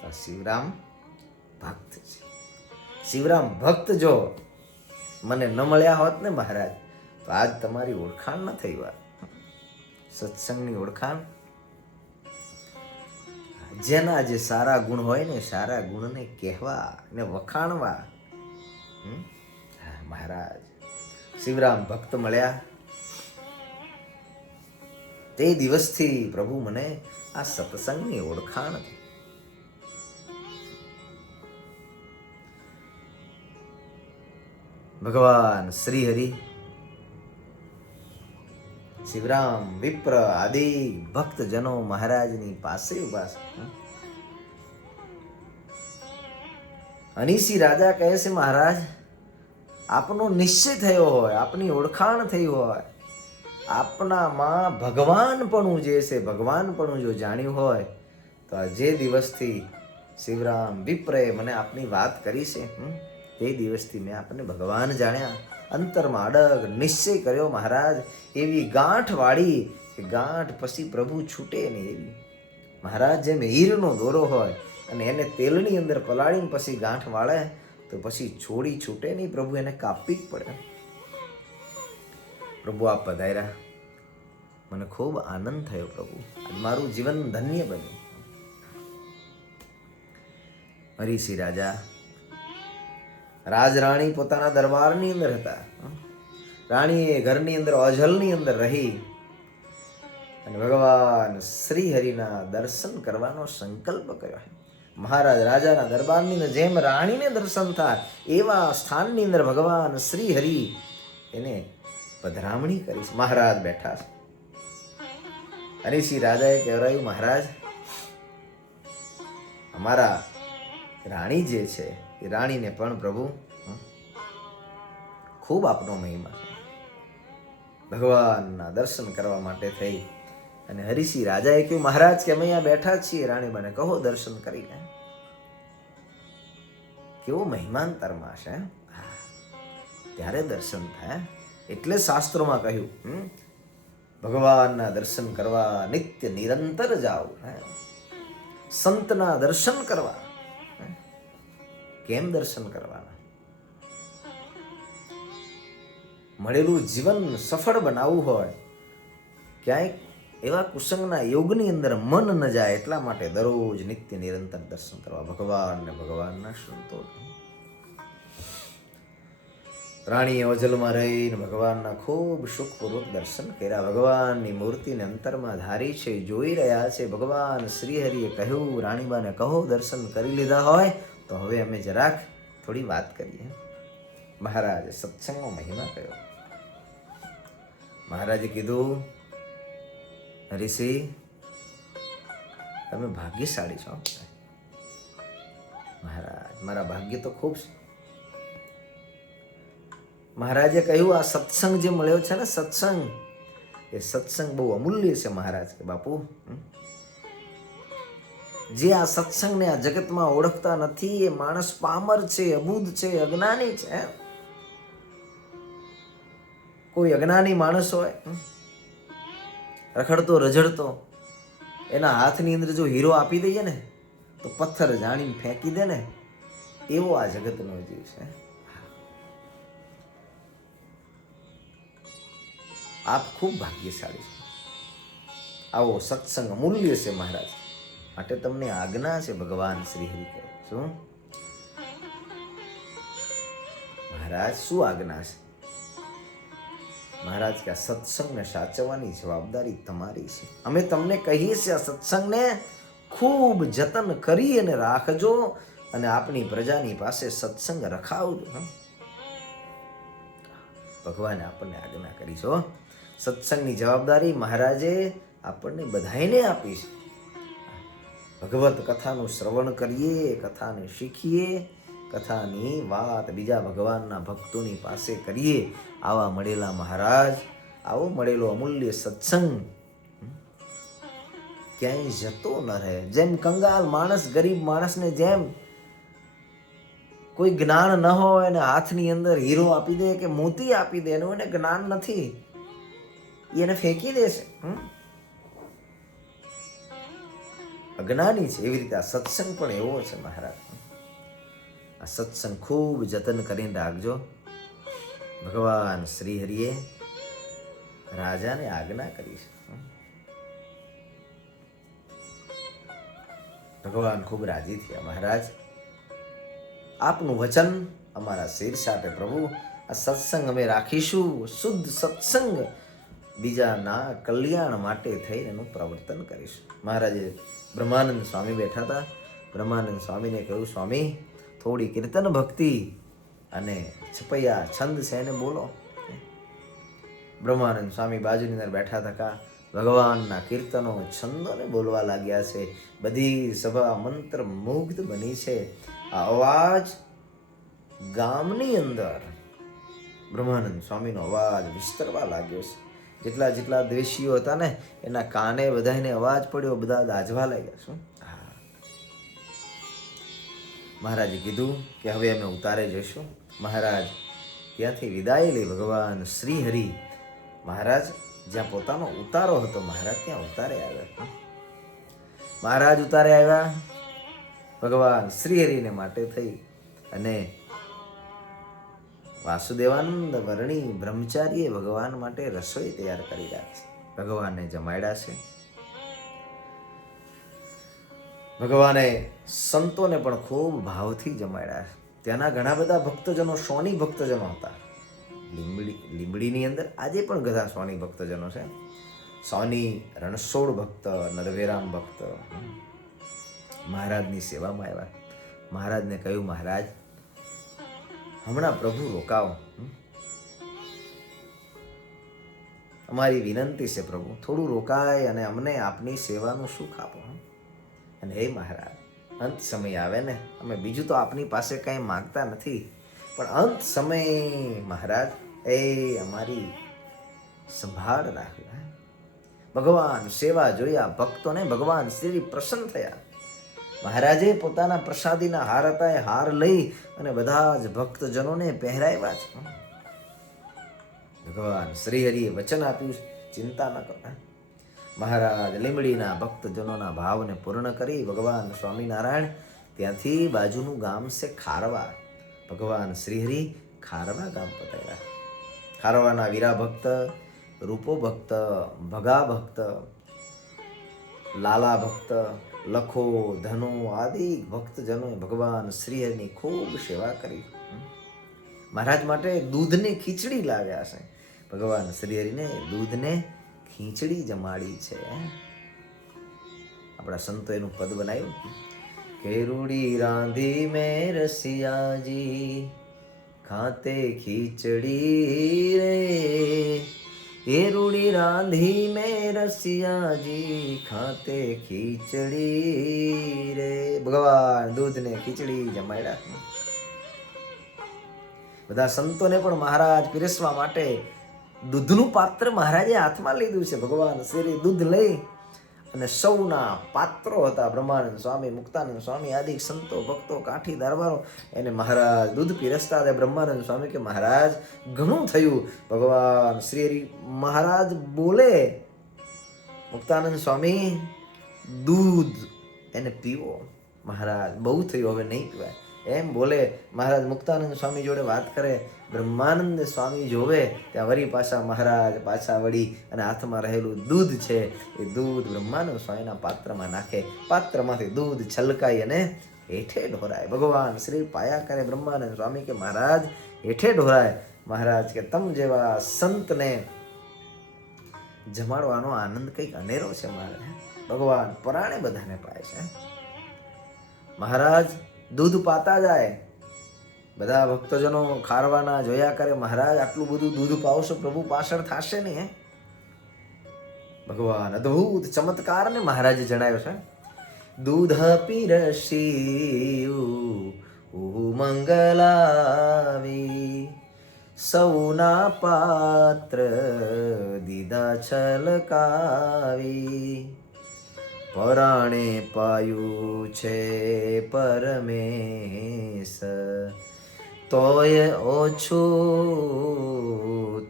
તો શિવરામ ભક્ત છે. શિવરામ ભક્ત જો મને ન મળ્યા હોત ને મહારાજ તો આજ તમારી ઓળખાણ ન થઈ હોત. સત્સંગની ઓળખાણ, જેના જે સારા ગુણ હોય ને સારા ગુણને કહેવા ને વખાણવા. મહારાજ શિવરામ ભક્ત મળ્યા તે દિવસથી પ્રભુ મને આ સત્સંગની ઓળખાણ થઈ. ભગવાન શ્રી હરિ શિવરામ વિપ્ર આદિ ભક્તજનો મહારાજની પાસે ઉભા છે. હરિસિંહ રાજા કહે છે, મહારાજ આપનો નિશ્ચય થયો હોય, આપની ઓળખાણ થઈ હોય, આપનામાં ભગવાનપણું જે છે ભગવાનપણું જો જાણ્યું હોય તો આ જે દિવસથી શિવરામ વિપ્રએ મને આપની વાત કરી છે તે દિવસથી મેં આપને ભગવાન જાણ્યા. અંતરમાં અડગ નિશ્ચય કર્યો મહારાજ, એવી ગાંઠ વાળી કે ગાંઠ પછી પ્રભુ છૂટે નહીં એવી. મહારાજ જેમ હીરનો દોરો હોય અને એને તેલની અંદર પલાળીને પછી ગાંઠ વાળે તો પછી છોડી છૂટે નહીં, પ્રભુ એને કાપવી જ પડે. પ્રભુ આપ પધાર્યા, મને ખૂબ આનંદ થયો પ્રભુ, મારું જીવન ધન્ય બન્યું. હરિસિંહ રાજા રાજરાણી પોતાના દરબારની અંદર હતા. રાણીએ ઘરની અંદર ઓઝલની અંદર રહી અને ભગવાન શ્રી હરિના દર્શન કરવાનો સંકલ્પ કર્યો. મહારાજ રાજાના દરબારની અંદર જેમ રાણીને દર્શન થાય એવા સ્થાનની અંદર ભગવાન શ્રી હરિ એને પધરામણી કરી. મહારાજ બેઠા છે. હરિસિંહ રાજાએ કહેવાયું, મહારાજ અમારા રાણી જે છે એ રાણીને પણ પ્રભુ ખૂબ આપનો મહિમા છે. ભગવાનના દર્શન કરવા માટે થઈ અને હરિસિંહ રાજાએ કહ્યું, મહારાજ કે અમે અહીંયા બેઠા છીએ, રાણીબાને કહો દર્શન કરી લે. કેવો મહિમાંતરમાં છે, ત્યારે દર્શન થાય. એટલે શાસ્ત્રોમાં કહ્યું, ભગવાનના દર્શન કરવા નિત્ય નિરંતર જાઓ, સંતના દર્શન કરવા. કેમ દર્શન કરવાના? મળેલું જીવન સફળ બનાવવું હોય, ક્યાંય એવા કુસંગના યોગની અંદર મન ન જાય, એટલા માટે દરરોજ નિત્ય નિરંતર દર્શન કરવા ભગવાન ને ભગવાનના સંતો. રાણીએ ઓજલમાં રહીને ભગવાનના ખૂબ સુખપૂર્વક દર્શન કર્યા. ભગવાનની મૂર્તિને અંતરમાં ધારી છે, જોઈ રહ્યા છે. ભગવાન શ્રીહરિએ કહ્યું, રાણીબાને કહો દર્શન કરી લીધા હોય તો હવે અમે જરાક થોડી વાત કરીએ. મહારાજે સત્સંગનો મહિમા કહ્યો. મહારાજે કીધું, હરિસિંહ તમે ભાગ્યશાળી છો. મહારાજ મારા ભાગ્ય તો ખૂબ છે. મહારાજે કહ્યું, આ સત્સંગ જે મળ્યો છે ને, સત્સંગ, એ સત્સંગ બહુ અમૂલ્ય છે. મહારાજ કે બાપુ, જે આ સત્સંગને આ જગતમાં ઓળખતા નથી એ માણસ પામર છે, અબૂધ છે, અજ્ઞાની છે. કોઈ અજ્ઞાની માણસ હોય, રખડતો રઝળતો, એના હાથની અંદર જો હીરો આપી દઈએ ને તો પથ્થર જાણીને ફેંકી દે ને, એવો આ જગતનો જીવ છે. આપ ખૂબ ભાગ્યશાળી છો. આવો સત્સંગ અમૂલ્ય છે મહારાજ, માટે તમને આજ્ઞા છે. ભગવાન શ્રી હરિ કહે, શું મહારાજ? શું આજ્ઞા છે? મહારાજ કે આ સત્સંગને સાચવવાની જવાબદારી તમારી છે. અમે તમને કહીએ છીએ આ સત્સંગને ખૂબ જતન કરી અને રાખજો, અને આપણી પ્રજાની પાસે સત્સંગ રખાવજો. ભગવાને આપણને આજ્ઞા કરી છો. સત્સંગની જવાબદારી મહારાજે આપણને બધાઈને આપી છે. ભગવત કથાનું શ્રવણ કરીએ, કથાને શીખીએ, કથાની વાત બીજા ભગવાનના ભક્તોની પાસે કરીએ. આવા મળેલા મહારાજ, આવો મળેલો અમૂલ્ય સત્સંગ ક્યાંય જતો ન રહે. જેમ કંગાલ માણસ, ગરીબ માણસને જેમ કોઈ જ્ઞાન ન હોય અને હાથની અંદર હીરો આપી દે કે મોતી આપી દે, એનું એને જ્ઞાન નથી, એને ફેંકી દેશે, અજ્ઞાની છે. એવી રીતે આ સત્સંગ પણ એવો છે મહારાજ. આ સત્સંગ ખૂબ જતન કરીને રાખજો. ભગવાન શ્રી હરિએ રાજાને આજ્ઞા કરી છે. ભગવાન ખૂબ રાજી થયા. મહારાજ આપનું વચન અમારા શિર સાથે પ્રભુ. આ સત્સંગ અમે રાખીશું, શુદ્ધ સત્સંગ, બીજાના કલ્યાણ માટે થઈને એનું પ્રવર્તન કરીશું. મહારાજે બ્રહ્માનંદ સ્વામી બેઠા હતા. બ્રહ્માનંદ સ્વામીને કહ્યું, સ્વામી થોડી કીર્તન ભક્તિ અને છપૈયા છંદ છે એને બોલો. બ્રહ્માનંદ સ્વામી બાજુની અંદર બેઠા હતા. ભગવાનના કીર્તનો છંદોને બોલવા લાગ્યા છે. બધી સભા મંત્ર મુગ્ધ બની છે. આ અવાજ ગામની અંદર બ્રહ્માનંદ સ્વામીનો અવાજ વિસ્તરવા લાગ્યો છે. જેટલા જેટલા દ્વેષીઓ હતા ને, એના કાને બધાને અવાજ પડ્યો, બધા દાઝવા લાગ્યા. શું મહારાજે કીધું કે હવે અમે ઉતારે જઈશું. મહારાજ ત્યાંથી વિદાય લઈ ભગવાન શ્રી હરિ મહારાજ જ્યાં પોતાનો ઉતારો હતો, મહારાજ ત્યાં ઉતારે આવ્યા. મહારાજ ઉતારે આવ્યા ભગવાન શ્રી હરિને માટે થઈ, અને વાસુદેવાનંદ વર્ણી બ્રહ્મચારીએ ભગવાન માટે રસોઈ તૈયાર કરી રાખી. ભગવાનને જમાડ્યા છે. ભગવાને સંતોને પણ ખૂબ ભાવથી જમાડ્યા. ત્યાંના ઘણા બધા ભક્તજનો સોની ભક્તજનો હતા. લીંબડીની અંદર આજે પણ બધા સોની ભક્તજનો છે. સોની રણછોડ ભક્ત, નરવેરામ ભક્ત મહારાજની સેવામાં આવ્યા. મહારાજને કહ્યું, મહારાજ હમણાં પ્રભુ રોકાવો, અમારી વિનંતી છે પ્રભુ, થોડું રોકાય અને અમને આપની સેવાનું સુખ આપો. અને હે મહારાજ, અંત સમય આવે ને, અમે બીજું તો આપની પાસે કંઈ માંગતા નથી, પણ અંત સમય મહારાજ એ અમારી સંભાળ રાખજો. ભગવાન સેવા જોયા, ભક્તોને ભગવાન શ્રી પ્રસન્ન થયા. મહારાજે પોતાના પ્રસાદીના હાર હતા એ હાર લઈ અને બધા જ ભક્તજનોને પહેરાવ્યા છે. ભગવાન શ્રી હરિએ વચન આપ્યું, ચિંતા ન કરો. મહારાજ લીંબડીના ભક્તજનોના ભાવને પૂર્ણ કરી ભગવાન સ્વામિનારાયણ ત્યાંથી બાજુનું ગામ છે ખારવા. ભગવાન શ્રીહરિ ખારવા ગામ પધાર્યા. ખારવાના વીરા ભક્ત, રૂપો ભક્ત, ભગા ભક્ત, લાલા ભક્ત, લખો, ધનો આદિ ભક્તજનોએ ભગવાન શ્રીહરિની ખૂબ સેવા કરી. મહારાજ માટે દૂધની ખીચડી લાવ્યા છે. ભગવાન શ્રીહરિને દૂધને ખીચડી જમાડી છે. આપણા સંતો એનું પદ બનાવ્યું, કેરુડી રાંધી મેં રસિયાજી, ખાતે ખીચડી રે. કેરુડી રાંધી મેં રસિયાજી, ખાતે ખીચડી રે. ભગવાન દૂધને ખીચડી જમાડ્યા. બધા સંતોને પણ મહારાજ પીરસવા માટે દૂધનું પાત્ર મહારાજે હાથમાં લીધું છે. ભગવાન શ્રી દૂધ લઈ અને સૌના પાત્રો હતા. બ્રહ્માનંદ સ્વામી, મુક્તાનંદ સ્વામી આદિ સંતો, ભક્તો, કાઠી દરબારો એને મહારાજ દૂધ પીરસતા હતા. બ્રહ્માનંદ સ્વામી કે મહારાજ ઘણું થયું. ભગવાન શ્રી મહારાજ બોલે, મુક્તાનંદ સ્વામી દૂધ એને પીવો. મહારાજ બહુ થયું, હવે નહીં પીવાય એમ બોલે. મહારાજ મુક્તાનંદ સ્વામી જોડે વાત કરે. બ્રહ્માનંદ સ્વામી જોવે ત્યાં વળી પાછા મહારાજ પાછા વળી અને હાથમાં રહેલું દૂધ છે એ દૂધ બ્રહ્માનંદ સ્વામીના પાત્રમાં નાખે. પાત્રમાંથી દૂધ છલકાઈ અને હેઠે ઢોરાય. ભગવાન શ્રી પાયા કરે. બ્રહ્માનંદ સ્વામી કે મહારાજ હેઠે ઢોરાય. મહારાજ કે તમ જેવા સંતને જમાડવાનો આનંદ કંઈક અનેરો છે. મારે ભગવાન પરાણે બધાને પાય છે. મહારાજ દૂધ પાતા જાય. બધા ભક્તજનો ખારવાના જોયા કરે, મહારાજ આટલું બધું દૂધ પાવશો, પ્રભુ પાછળ થશે નહીં. ભગવાન અદ્ભુત ચમત્કાર ને મહારાજે જણાવ્યો છે. દૂધ પીરસ્યું મંગલાવી, સૌના પાત્ર દીધા છલકાવી. પરાણે પાયું છે પરમેશ, તોય ઓછું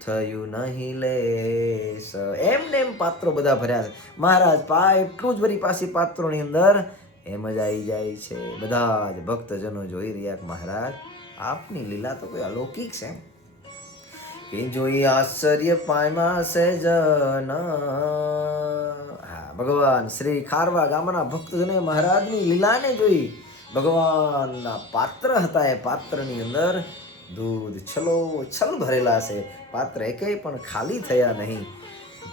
થયું નહીં લેશ. એમને એમ પાત્રો બધા ભર્યા છે. મહારાજ પાય એટલું જ વળી પાછી પાત્રોની અંદર એમ જ આવી જાય છે. બધા જ ભક્તજનો જોઈ રહ્યા કે મહારાજ આપની લીલા તો કોઈ અલૌકિક છે. કે જોઈ આશ્ચર્ય પામ્યા છે જન. ભગવાન શ્રી ખારવા ગામના ભક્તજને મહારાજની લીલાને જોઈ. ભગવાનના પાત્ર હતા, એ પાત્રની અંદર દૂધ છલોછલ ભરેલા છે. પાત્ર એકેય પણ ખાલી થયા નહીં.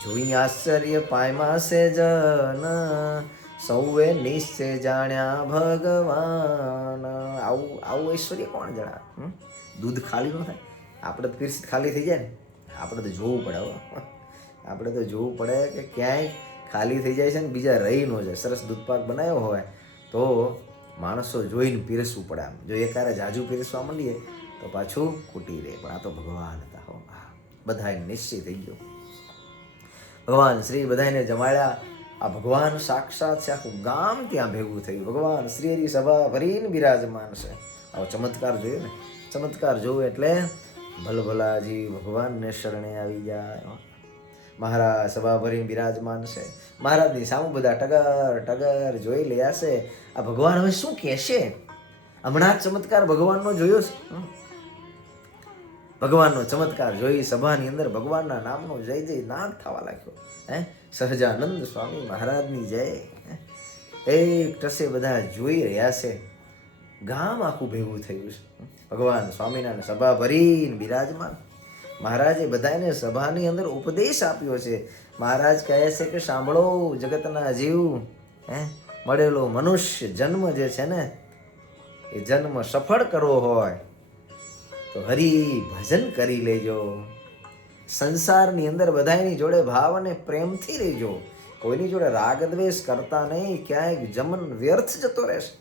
જોઈ આશ્ચર્ય પામ્યા છે જન, સૌએ નિશ્ચય જાણ્યા ભગવાન. આવું ઐશ્વર્ય કોણ જણા? દૂધ ખાલી ન થાય. આપણે તો પીરસ ખાલી થઈ જાય ને, આપણે તો જોવું પડે. આપણે તો જોવું પડે કે ક્યાંય ખાલી થઈ જાય છે ને બીજા રહી ન જાય. સરસ દૂધપાક બનાવ્યો હોય તો માણસો જોઈને પીરસવું પડે. આમ જો એકારે જાજુ પીરસવા માંડીએ તો પાછું ખૂટી રહે. પણ આ તો ભગવાન હતા. હો બધાને નિશ્ચય થઈ ગયો. ભગવાન શ્રી બધાને જમાડ્યા. આ ભગવાન સાક્ષાત છે. આખું ગામ ત્યાં ભેગું થયું. ભગવાન શ્રી હરિ સભા ભરીને બિરાજમાન છે. આવો ચમત્કાર જોયો ને. ચમત્કાર જોયું એટલે ભલભલાજી ભગવાનને શરણે આવી જાય. મહારાજ સભા ભરીને બિરાજમાન છે. મહારાજની સામે બધા ટગર ટગર જોઈ રહ્યા છે. આ ભગવાન હવે શું કહેશે? હમણાં જ ચમત્કાર ભગવાનનો જોયો છે. ભગવાનનો ચમત્કાર જોઈ સભાની અંદર ભગવાનના નામનો જય જય નાદ થવા લાગ્યો. સહજાનંદ સ્વામી મહારાજની જય. એક ટસે બધા જોઈ રહ્યા છે. ગામ આખું ભેગું થયું છે. ભગવાન સ્વામિનારાયણ સભા ભરીને બિરાજમાન. મહારાજે બધાને સભાની અંદર ઉપદેશ આપ્યો છે. મહારાજ કહે છે કે સાંભળો જગતના જીવ, મળેલો મનુષ્ય જન્મ જે છે ને એ જન્મ સફળ કરવો હોય તો હરિ ભજન કરી લેજો. સંસારની અંદર બધાની જોડે ભાવ અને પ્રેમથી રહેજો. કોઈની જોડે રાગ દ્વેષ કરતા નહીં. ક્યાંય જમન વ્યર્થ જતો રહેશે.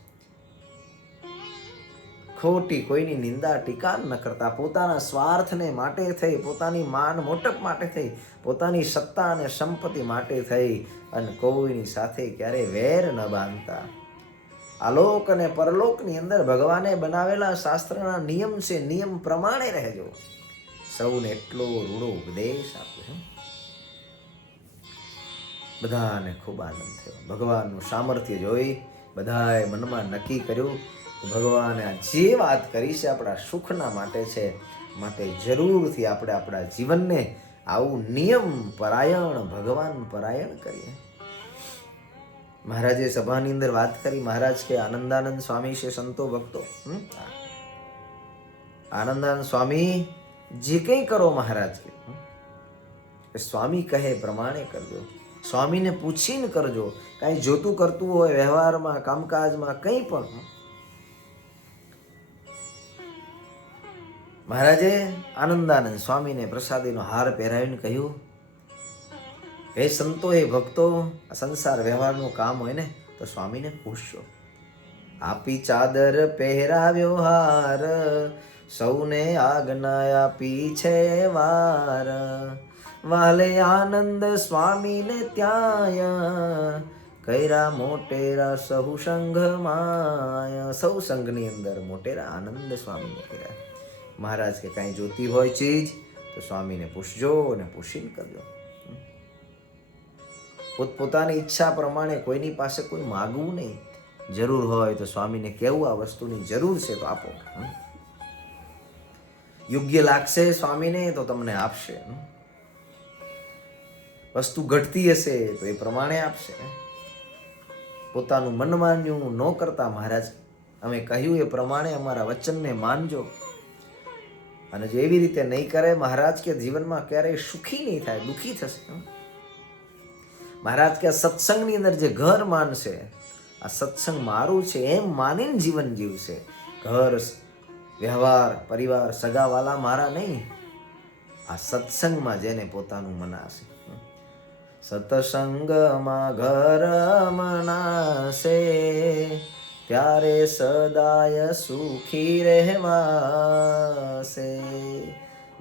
ખોટી કોઈની નિંદા ટીકા ન કરતા, પોતાના સ્વાર્થને માટે થઈ, પોતાની માન મોટપ માટે થઈ, પોતાની સત્તા અને સંપત્તિ માટે થઈ અને કોઈની સાથે ક્યારેય વેર ન બાંધતા. આલોક અને પરલોકની અંદર ભગવાને બનાવેલા શાસ્ત્રના નિયમ છે, નિયમ પ્રમાણે રહેજો. સૌને એટલો રૂડો ઉપદેશ આપ્યો. બધાને ખૂબ આનંદ થયો. ભગવાનનું સામર્થ્ય જોઈ બધાએ મનમાં નક્કી કર્યું કે ભગવાને આ જે વાત કરી છે આપણા સુખના માટે છે, માટે જરૂરથી આપણે આપણા જીવનને આવું નિયમ પરાયણ, ભગવાન પરાયણ કરીએ. મહારાજે સભાની અંદર વાત કરી. મહારાજ કે આનંદાનંદ સ્વામી છે, સંતો ભક્તો, આનંદાનંદ સ્વામી જે કંઈ કરો મહારાજ કે સ્વામી કહે પ્રમાણે કરજો. સ્વામીને પૂછીને કરજો. કાંઈ જોતું કરતું હોય વ્યવહારમાં, કામકાજમાં, કંઈ પણ. મહારાજે આનંદાનંદ સ્વામીને પ્રસાદીનો હાર પહેરાવીને કહ્યું, હે સંતો, હે ભક્તો, આ સંસાર વ્યવહારનું કામ હોય ને તો સ્વામીને પૂછજો. આપી ચાદર પહેરાવ્યો હાર, સૌને આજ્ઞા આપી છે વાર. વાલે આનંદ સ્વામીને ત્યાં, કર્યા મોટેરા સહુ સંઘમાં. સૌ સંઘની અંદર મોટેરા આનંદ સ્વામીને કર્યા. મહારાજ કે કાંઈ જોતી હોય ચીજ તો સ્વામીને પૂછજો અને પૂછીને કરજો. પોતપોતાની ઈચ્છા પ્રમાણે કોઈની પાસે કોઈ માગવું નહીં. જરૂર હોય તો સ્વામીને કહેવું આ વસ્તુની જરૂર છે તો આપો. યોગ્ય લાગશે સ્વામીને તો તમને આપશે. વસ્તુ ઘટતી હશે તો એ પ્રમાણે આપશે. પોતાનું મનમાન્યું ન કરતા મહારાજ અમે કહ્યું એ પ્રમાણે અમારા વચનને માનજો. અને જો એવી રીતે નહીં કરે મહારાજ કે જીવનમાં ક્યારેય સુખી નહીં થાય, દુઃખી થશે. મહારાજ કે સત્સંગની અંદર જે ઘર માનશે, આ સત્સંગ મારું છે એમ માનીને જીવન જીવશે. ઘર, વ્યવહાર, પરિવાર, સગાવાલા મારા નહીં. આ સત્સંગમાં જેને પોતાનું મનાશે. સત્સંગમાં ઘર મનાશે, ત્યારે સદાય સુખી રહેવાશે.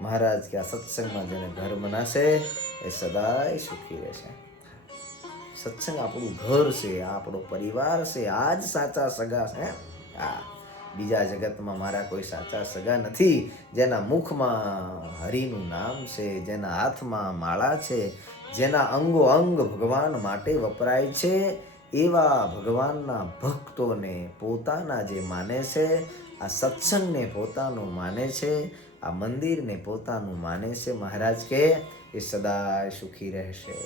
મહારાજ કે આ સત્સંગમાં જેને ઘર મનાશે એ સદાય સુખી રહેશે. સત્સંગ આપણું ઘર છે, આપણો પરિવાર છે. આ જ સાચા સગા છે. બીજા જગતમાં મારા કોઈ સાચા સગા નથી. જેના મુખમાં હરિનું નામ છે, જેના હાથમાં માળા છે, જેના અંગો અંગ ભગવાન માટે વપરાય છે, એવા ભગવાનના ભક્તોને પોતાના જે માને છે, આ સત્સંગને પોતાનું માને છે, આ મંદિરને પોતાનું માને છે, મહારાજ કે એ સદાય સુખી રહેશે.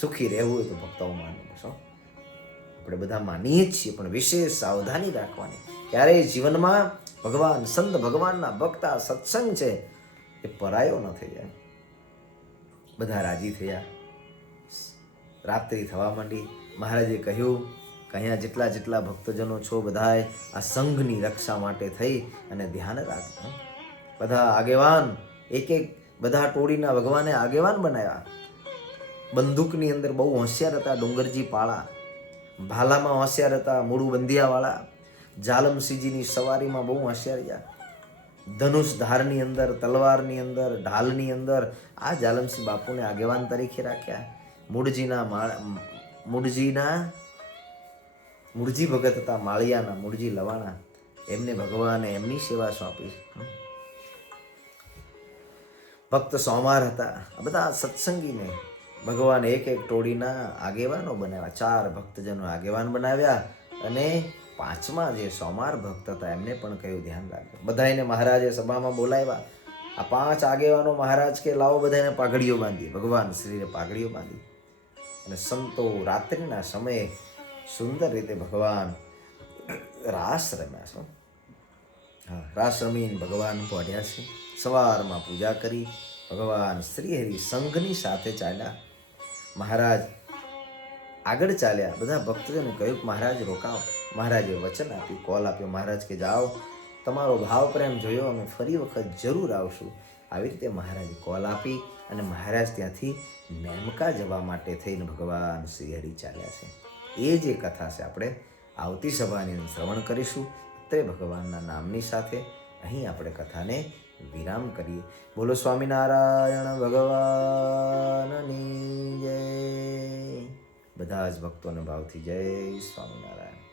સુખી રહેવું હોય તો ભક્તો માની લેશો. આપણે બધા માનીએ છીએ પણ વિશેષ સાવધાની રાખવાની. ક્યારેય જીવનમાં ભગવાન, સંત ભગવાનના ભક્ત, સત્સંગ છે એ પરાયો ન થઈ જાય. બધા રાજી થયા. રાત્રિ થવા માંડી. મહારાજે કહ્યું કે અહીંયા જેટલા જેટલા ભક્તજનો છો બધાએ આ સંઘની રક્ષા માટે થઈ અને ધ્યાન રાખજો. બધા આગેવાન, એક એક બધા ટોળીના ભગવાને આગેવાન બનાવ્યા. બંદૂકની અંદર બહુ હોશિયાર હતા ડુંગરજી પાળા. ભાલામાં હોશિયાર હતા મૂળું બંધિયાવાળા. જાલમસિંહજીની સવારીમાં બહુ હોશિયાર રહ્યા. ધનુષ ધારની અંદર, તલવારની અંદર, ઢાલની અંદર આ જાલમસિંહ બાપુને આગેવાન તરીકે રાખ્યા. મૂળજી ભગત હતા માળિયાના, મૂળજી લવાણા. એમને ભગવાને એમની સેવા સોંપી. ભક્ત સોમાર હતા. આ બધા સત્સંગીને ભગવાન એક એક ટોળીના આગેવાનો બનાવ્યા. 4 ભક્તજનો આગેવાન બનાવ્યા અને 5મા જે સોમાર ભક્ત હતા એમને પણ કહ્યું ધ્યાન રાખજો. બધાને મહારાજે સભામાં બોલાવ્યા. આ 5 આગેવાનો મહારાજ કે લાવો બધાને પાઘડીઓ બાંધી. ભગવાન શ્રીને પાઘડીઓ બાંધી અને સંતો રાત્રિના સમયે સુંદર રીતે ભગવાન રાસ રમ્યા છે. રાસ રમીને ભગવાન પહોંચ્યા છે. સવારમાં પૂજા કરી ભગવાન શ્રીહરિ સંઘની સાથે ચાલ્યા. મહારાજ આગળ ચાલ્યા. બધા ભક્તોને કહ્યું કે મહારાજ રોકાઓ. મહારાજે વચન આપ્યું, કોલ આપ્યો. મહારાજ કે જાઓ, તમારો ભાવ પ્રેમ જોયો, અમે ફરી વખત જરૂર આવશું. આવી રીતે મહારાજે કોલ આપી અને મહારાજ ત્યાંથી મેમકા જવા માટે થઈને ભગવાન શ્રી હરિ ચાલ્યા છે. એ જે કથા છે આપણે આવતી સભાની અંદર શ્રવણ કરીશું. તે ભગવાનના નામની સાથે અહીં આપણે કથાને વિરામ કરીએ. બોલો સ્વામિનારાયણ ભગવાનની જય. બધા જ ભક્તોને ભાવથી જય સ્વામિનારાયણ.